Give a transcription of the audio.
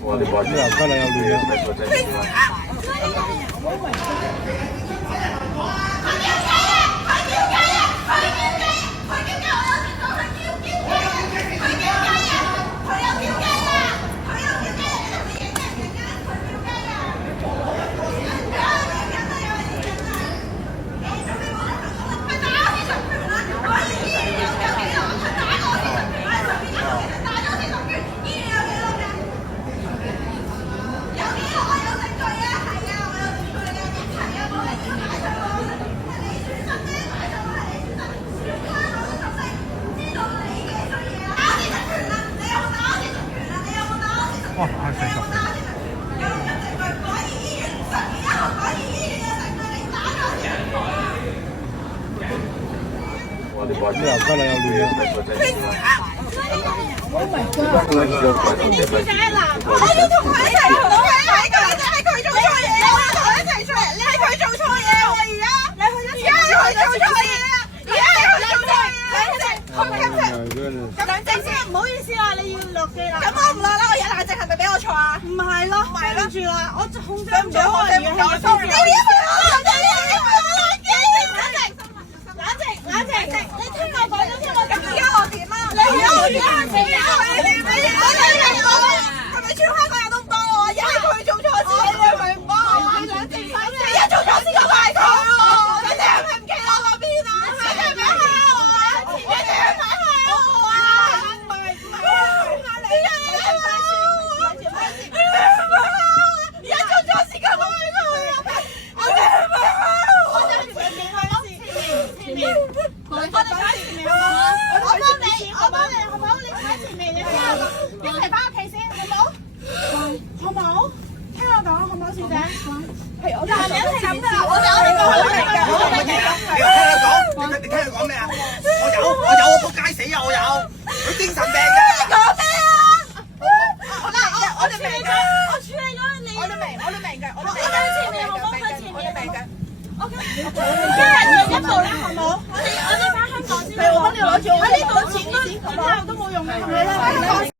我哋話啲人真係有亂哇！係成十。我哋話啲人真係有亂Oh my god！ 你小姐嗱，我要同佢一齊同佢睇佢，係佢做錯嘢，我要同佢一齊出嚟，你係佢做錯嘢喎而家，而家係佢做錯嘢啊，而家係佢做錯嘢，冷靜先，唔好意思啊，你要落機啦。咁我唔落啦，我而家冷靜係咪俾我錯啊？唔係咯，對唔住啦，我控制唔到我嘅語氣。sorry。冷靜，你聽我講咗先，我咁而家我點啊？你而家我點啊？係咪全香港人都唔幫我？而家係佢做錯事，你係咪唔幫我？冷靜，你一做錯事就怪佢喎！你哋係咪唔企我嗰邊啊？你哋係咪蝦我啊？你哋係咪蝦我啊？唔係，你哋係咪蝦我？而家做錯事就怪佢啊！我哋係咪蝦我？我哋前面，我哋擺前面好唔好？我幫你，好唔好？你擺前面，你之後一齊翻屋企先，好唔好？好唔好？聽我講，好唔好，小姐？係我哋一齊咁噶，我哋你聽佢講咩啊？我仆街死啊！我有，佢精神病嘅。你講咩啊？嗱，我哋明嘅，我處理咗你，我都明嘅，我前面好唔好？佢前面明嘅。OK， 一人一步啦，好唔好？我哋翻香港先，我哋攞住我呢度錢，之後都冇用嘅，係咪咧？